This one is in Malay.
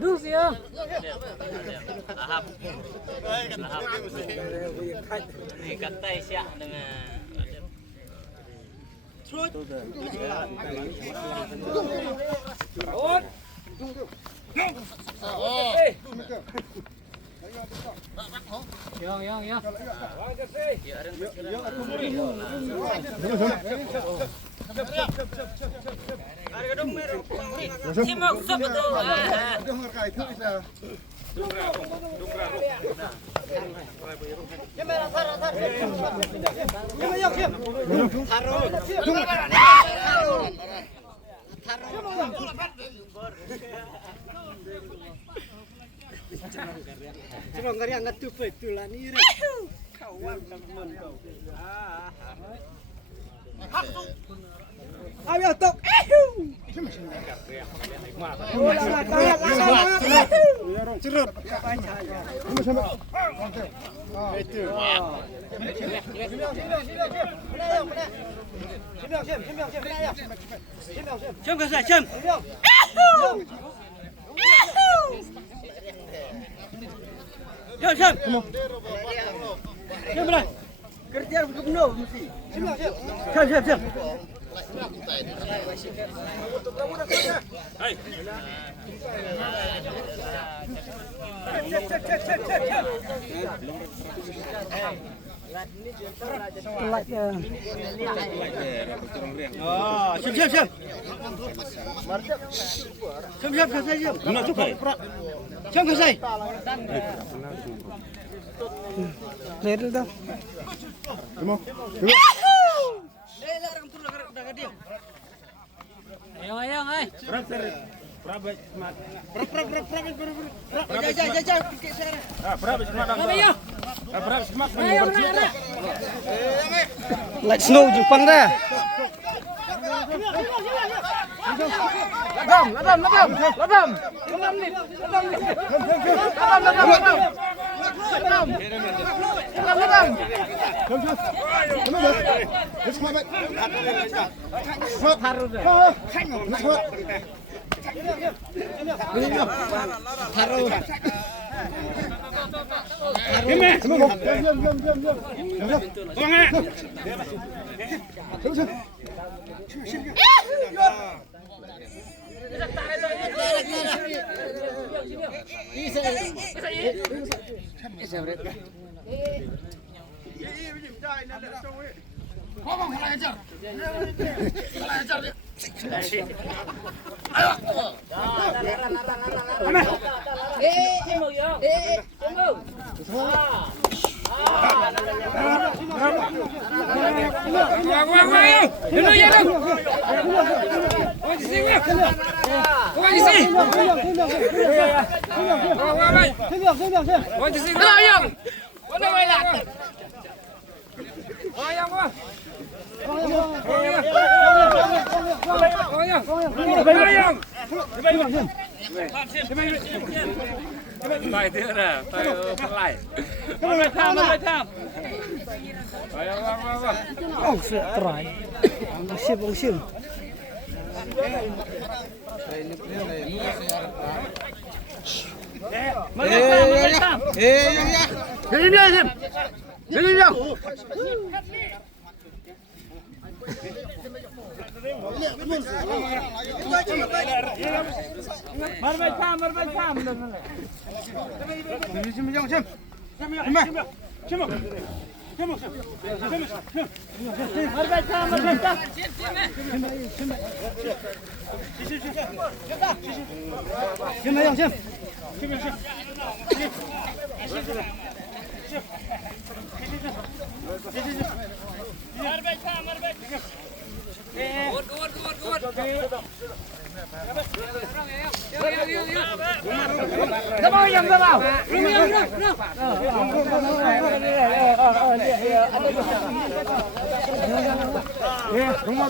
Dus ya. Lahap. Ikat siya dengan Yang. Cuma karya ngatu betulan ini. Ayo tok. Cerut. Jom ke saya, jom. Jom. Jom belah. Kerja penuh mesti. Jom. Hai. Oh, siap. Siap ke saya. Nak cukai. Siap ke saya. Ledel dah. Temu. Larang turun dah dia. Ayo, ay. Berapa semat? Jajah pikir saya. Berapa semat? Berapa semat? Like snow Jepang dah. Ladam. Tay thế nè, tay phát lại. Mình phải tham. Oh, try. Ông siap. Rumah.